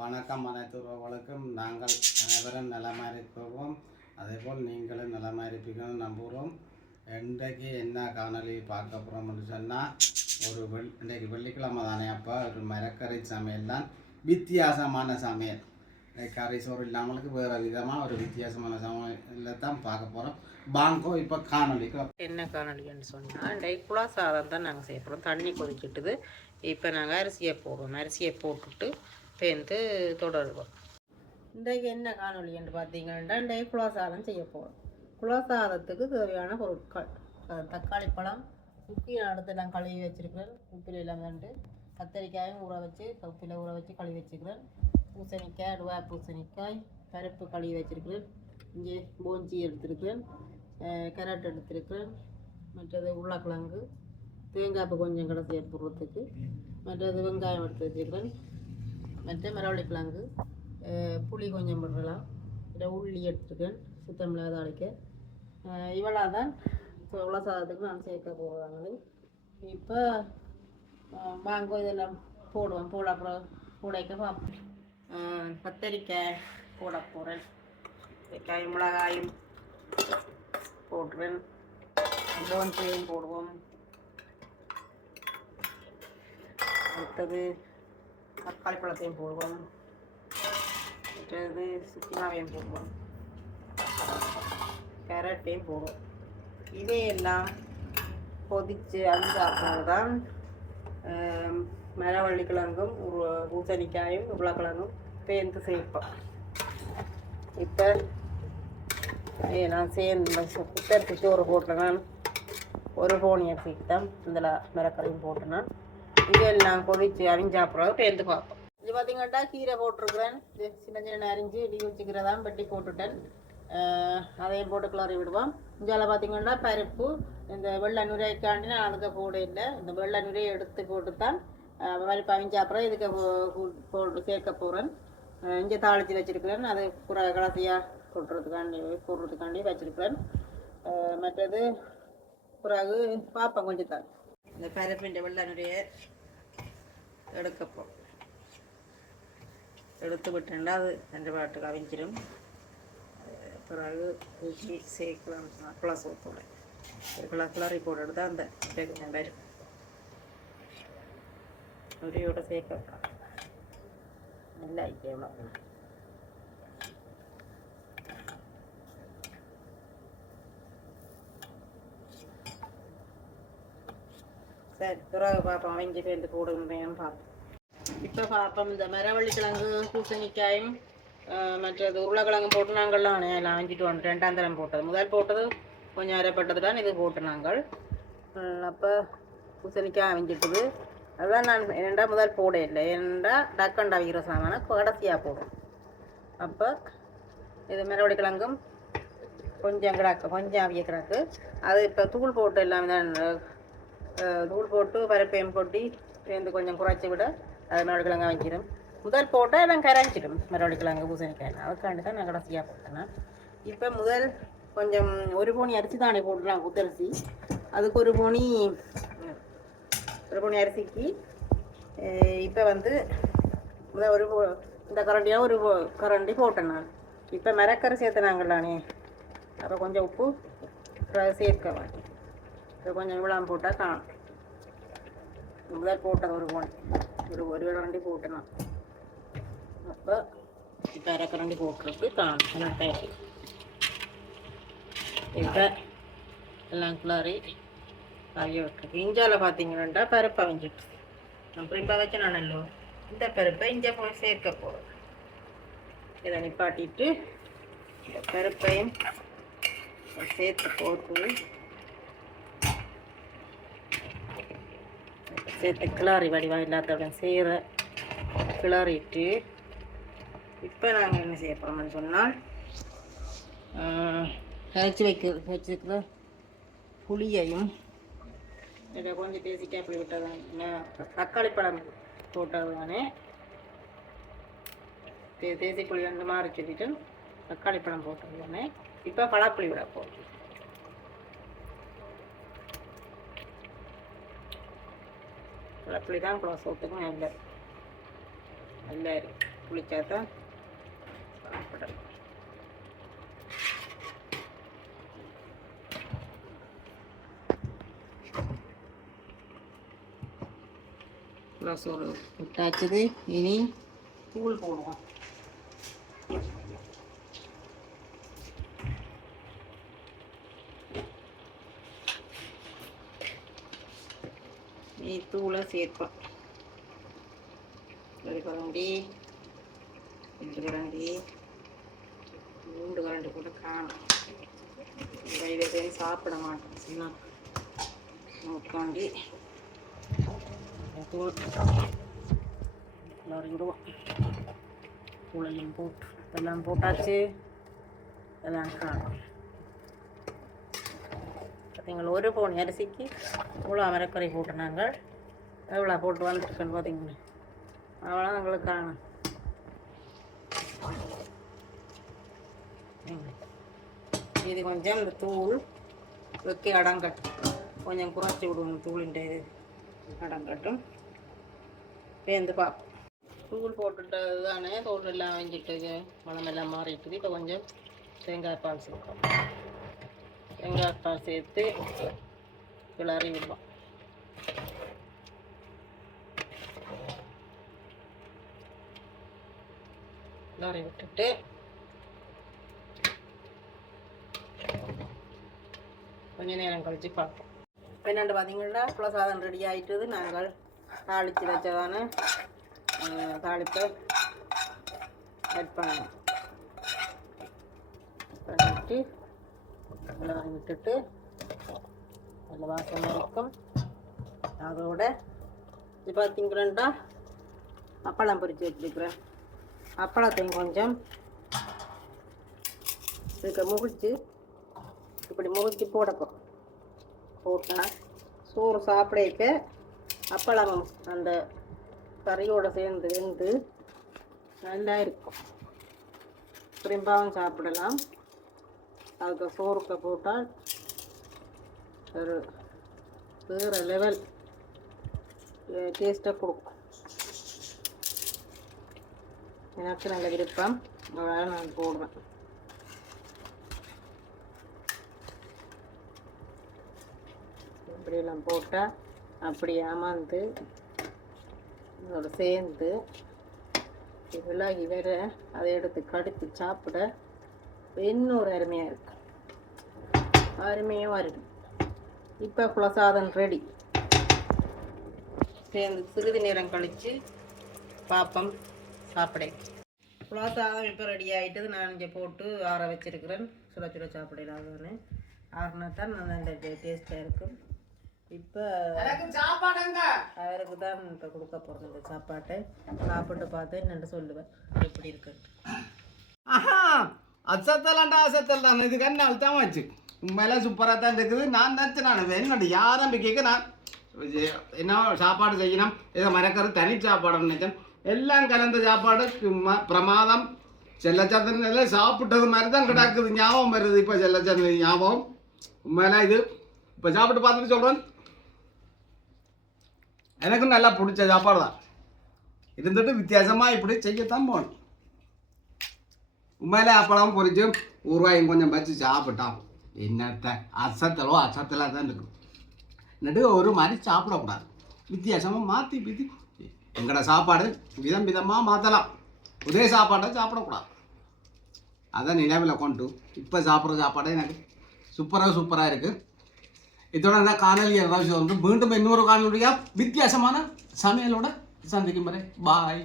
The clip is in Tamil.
வணக்கம் அனைத்து உறவுகளுக்கும். நாங்கள் அனைவரும் நலமாக இருப்போம். அதேபோல் நீங்களும் நலமாக இருப்பீங்கன்னு நம்புகிறோம். இன்றைக்கு என்ன காணொலி பார்க்க போகிறோம்னு சொன்னால், இன்றைக்கு வெள்ளிக்கிழமை தானே, அப்போ ஒரு மரக்கறி சமையல் தான். வித்தியாசமான சமையல், கறி சோறு இல்லாமலுக்கு வேறு விதமாக ஒரு வித்தியாசமான சமையலில் தான் பார்க்க போகிறோம். பாங்கோ இப்போ காணொலிக்கு என்ன காணொலின்னு சொன்னால், இன்றைக்கு புலா சாதம் தான் நாங்கள் செய்ய போகிறோம். தண்ணி கொதிக்கிட்டுது. இப்போ நாங்கள் அரிசியை போடுவோம். அரிசியை போட்டுட்டு பேருந்து தொடருவோம். இன்றைக்கு என்ன காணொலின்னு பார்த்தீங்கன்னா, இன்றைக்கு புலா சாதம் செய்ய போகிறோம். புலா சாதத்துக்கு தேவையான பொருட்கள்: தக்காளி பழம், உப்பில் அடுத்து நான் கழுவி வச்சுருக்கிறேன். உப்பில் எல்லாம் வந்து கத்தரிக்காயும் ஊற வச்சு உப்பில் ஊற வச்சு கழுவி வச்சுக்கிறேன். பூசணிக்காய், அடுவா பூசணிக்காய், பருப்பு கழுவி வச்சுருக்கிறேன். இங்கே போஞ்சி எடுத்துருக்கிறேன். கேரட் எடுத்துருக்கிறேன். மற்றது உருளைக்கிழங்கு, தேங்காய்ப்பு கொஞ்சம் கடைசியாக போடுறதுக்கு. மற்றது வெங்காயம் எடுத்து வச்சுக்கிறேன். மற்ற மரவள்ளிக்கிழங்கு, புளி கொஞ்சம் போடலாம். உள்ளி எடுத்துருக்கேன், சுத்தம் இல்லாத அடைக்க. இவ்வளோ தான் இவ்வளோ சாதத்துக்கு நான் சேர்க்க போகிறாங்க. இப்போ வாங்கோ இதெல்லாம் போடுவோம். அப்புறம் கூடைக்க பார்ப்போம். கத்தரிக்காய் போட போகிறேன். கத்தரிக்காய் மிளகாயும் போடுறேன். லோன்ஸையும் போடுவோம். அடுத்தது தக்காளி பழத்தையும் போடுவோம். அடுத்தது சுக்கினாவையும் போடுவோம். கேரட்டையும் போடுவோம். இதையெல்லாம் கொதித்து அஞ்சாப்பில் தான் மரவள்ளிக்கிழங்கும் பூசணிக்காயும் உருளைக்கிழங்கும் சேர்ந்து சேர்ப்போம். இப்போ நான் குத்தரிசி சோறு போட்டேன். ஒரு போனி அரிசிக்கு தான் இதில் மிரக்கரையும் போட்டேன். இதெல்லாம் கொதித்து அரிஞ்சாப்புறம் பேருந்து பார்ப்போம். இது பார்த்திங்கன்னா கீரை போட்டிருக்கிறேன். சின்ன சின்ன அரிஞ்சு இடி வச்சுக்கிறதான் வெட்டி போட்டுட்டேன். அதையும் போட்டு கிளறி விடுவோம். இதில் பார்த்திங்கன்னா பருப்பு, இந்த வெள்ளை நுரைக்காண்டி நான் அதுக்கு போட இல்லை. இந்த வெள்ளை நுரையை எடுத்து போட்டு தான் பருப்பு அவிஞ்சாப்புறம் இதுக்கு போட்டு சேர்க்க போகிறேன். இங்கே தாளித்து வச்சுருக்கிறேன். அது கடைசியாக போடுறதுக்காண்டி வச்சுருக்கிறேன். மற்றது பிறகு பார்ப்பேன் கொஞ்சம் தான். இந்த பருப்பு இந்த வெள்ளை நுரையை எடுக்கப்போம். எடுத்து விட்டுண்டா அது ரெண்டு பாட்டுக்கு அவிஞ்சிடும். பிறகு ஊற்றி சேர்க்கலாம். ப்ளஸ் ஊற்றோட கிளறி போட்டு தான் அந்த கொஞ்சம் வரும். நுரையோட சேர்க்கலாம். நல்லா ஐக்கியமா சரி. பிறகு பார்ப்போம் அவிஞ்சி பேருந்து போடுங்கன்னு பார்ப்போம். இப்போ பார்ப்போம். இந்த மரவள்ளிக்கிழங்கு, பூசணிக்காயும் மற்றது உருளைக்கிழங்கு போட்டு நாங்கள்லாம் எல்லாம் அவிஞ்சிட்டு வந்துட்டு 2ஆம் தரம் போட்டது. முதல் போட்டது கொஞ்சம் அரைப்பட்டது தான் இது போட்டு நாங்கள். அப்போ பூசணிக்காய் அவிஞ்சிட்டுது. அதுதான் நான் என்னெண்டா முதல் போட இல்லை. என்னெண்டா டக்கண்டா அவிக்கிற சாமான கடைசியாக போடும். அப்போ இது மரவள்ளிக்கிழங்கும் கொஞ்சம் கொஞ்சம் அவிய கிடக்கு. அது இப்போ தூள் போட்டு எல்லாமே தான் தூள் போட்டு பருப்பையும் போட்டி சேர்ந்து கொஞ்சம் குறைச்சி விட அது மரவள்ளிக்கிழங்கு அவிஞ்சிடும். முதல் போட்டால் எல்லாம் கரைஞ்சிடும் மரவள்ளிக்கிழங்கு பூசணிக்காய். அதுக்காண்டி தான் நான் கடைசியாக போட்டேன்னா. இப்போ முதல் கொஞ்சம் ஒரு போனி அரிசி தானே போட்டுலாம், குத்தரிசி. அதுக்கு ஒரு போனி அரிசிக்கு இப்போ வந்து முதல் இந்த கரண்டியாக ஒரு கரண்டி போட்டேன் நான். இப்போ மிரக்கரை சேர்த்துனாங்களானே. அப்போ கொஞ்சம் உப்பு சேர்க்கலாம். இப்போ கொஞ்சம் விழாம போட்டால் காணும். முதல் போட்டது ஒரு போனி ஒரு கரண்டி போட்டேன் நான். அப்போ இப்போ அரைக்கரண்டி போட்டுருக்கு காணும். இப்போ எல்லாம் கிளறி கறியை விட்டுருக்கு. இஞ்சால் பார்த்தீங்கன்னா பருப்பை அவிஞ்சிட்டு அப்புறம் இப்போ வச்சு நான் நல்லோ இந்த பருப்பை இங்கே போய் சேர்க்க போகிறேன். இதை நிப்பாட்டிட்டு இந்த பருப்பையும் சேர்த்து போட்டு சேர்த்து கிளறி வடிவாக இல்லாதவுடன் செய்கிற கிளறிட்டு இப்போ நாங்கள் என்ன செய்ய போகிறோம்னு சொன்னால், வச்சுருக்கிற புளியையும் இதை கொஞ்சம் பேசிட்டு அப்படி விட்டதானே. தக்காளி பழம் போட்டது தானே. தேசி புளி அந்த மாதிரி சொல்லிட்டு தக்காளி பழம் போட்டது தானே. இப்போ பழப்புளி விட போகும். பழப்புளி தான் சோத்துக்கும் நல்ல நல்லா இருக்கு. குளிச்சா தான் சாப்பிடலாம். சோறு விட்டாச்சுது. இனி தூள் போடுவோம். தூளை சேர்ப்போம். ஒரு கரண்டி, 2 கரண்டி, 3 கரண்டி கூட காணும். இதை சரி சாப்பிட மாட்டோம். சின்ன நோக்காண்டி தூள் விடுவோம். தூளெல்லாம் போட்டு இதெல்லாம் போட்டாச்சு. இதெல்லாம் காணும். பார்த்தீங்களா, ஒரு பவுன் அரிசிக்கு இவ்வளோ மரக்கரை போட்டு நாங்கள் எவ்வளோ போட்டு வந்துட்டுருக்கேன்னு பார்த்தீங்கன்னா அவ்வளோ எங்களுக்கு காணும். இது கொஞ்சம் இந்த தூள் வைக்க அடங்கட்டும். கொஞ்சம் குறைச்சி விடுவோம். தூளிൻ്റെ அடங்கட்டும். பேருந்து பார்ப்போம். தூள் போட்டுட்டது தானே, தோல் எல்லாம் வெஞ்சிட்டு மனமெல்லாம் மாறிட்டுது. இப்போ கொஞ்சம் தேங்காய் பால் சேர்ப்போம். தேங்காய் பால் சேர்த்து கிளறி விடுவோம். கிளறி விட்டுட்டு கொஞ்ச நேரம் கழித்து பார்ப்போம். என்னென்னு பார்த்தீங்கன்னா குலசாதம் ரெடி ஆகிட்டுது. நாங்கள் தாளித்து வச்சதான தாளிப்பை ஆட் பண்ணணும். பண்ணிட்டு கிளறி விட்டுட்டு நல்ல வாசனை இருக்கும். அதோட இது பார்த்தீங்கன்னா அப்பளம் பொரித்து வச்சுருக்கிறேன். அப்பளத்தையும் கொஞ்சம் இதுக்கு முறிச்சு இப்படி முறிச்சு போடப்போம். போட்டால் சோறு சாப்பிடக்க அப்பளம் அந்த கறியோடு சேர்ந்து வெந்து நல்லா இருக்கும். திரும்பவும் சாப்பிடலாம். அதுக்கு சோறுக்க போட்டால் ஒரு வேறு லெவல் டேஸ்ட்டாக கொடுக்கும். எனக்கு நல்ல விருப்பம். அதனால் நான் போடுவேன். இப்படியெல்லாம் போட்டால் அப்படி அமர்ந்து அதோட சேர்ந்து விலகி வேற அதை எடுத்து கடித்து சாப்பிட இன்னொரு அருமையாக இருக்கும். அருமையாக இருக்கும். இப்போ குலசாதம் ரெடி. சேர்ந்து சிறிது நேரம் கழித்து பாப்பம் சாப்பிட. குலசாதம் இப்போ ரெடி ஆகிட்டது. நான் இங்கே போட்டு ஆற வச்சிருக்கிறேன். சுட சுட சாப்பிடலாதுன்னு ஆறுனா தான் நல்ல டேஸ்ட்டாக இருக்கும். இப்போ அவருக்கு தான் இப்போ கொடுக்க போகிறேன் இந்த சாப்பாட்டை. சாப்பிட்டு பார்த்து என்னென்னு சொல்லுவேன் எப்படி இருக்கு. அசத்தலாண்டா அசத்தல் தான். இது கண்ணால் தான் வச்சு உண்மையெல்லாம் சூப்பராக தான் இருக்குது. நான் நினச்சேன் நான் என்னோட யாரும் கேட்க நான் என்ன சாப்பாடு செய்யணும், இதை மறக்கிறது தனி சாப்பாடுன்னு நினச்சேன். எல்லாம் கலந்த சாப்பாடு பிரமாதம். செல்லச்சந்திரன் எல்லாம் சாப்பிட்டது மாதிரி தான் கிடக்குது. ஞாபகம் வருது இப்போ செல்லச்சந்திரன் ஞாபகம். உண்மையெல்லாம் இது இப்போ சாப்பிட்டு பார்த்துட்டு சொல்கிறேன். எனக்கும் நல்லா பிடிச்ச சாப்பாடு தான். இருந்துட்டு வித்தியாசமாக இப்படி செய்யத்தான் போகணும். உண்மையிலே அப்பளம் பொரிச்சு ஊறுகாயும் கொஞ்சம் வச்சு சாப்பிட்டான். என்னத்த அசத்தலோ அசத்தலாக தான் இருக்கும். நடு ஒரு மாதிரி சாப்பிடக்கூடாது. வித்தியாசமாக மாற்றி பீத்தி எங்களோட சாப்பாடு விதம் விதமாக மாற்றலாம். ஒரே சாப்பாட்டை சாப்பிடக்கூடாது. அதை நினைவில் கொண்டு இப்போ சாப்பிட்ற சாப்பாடு எனக்கு சூப்பராக இருக்குது. இதோட நான் காணொலி ஏதாவது வந்து மீண்டும் இன்னொரு காணொலியாக வித்தியாசமான சமையலோட சந்திக்கும் வரை பாய்.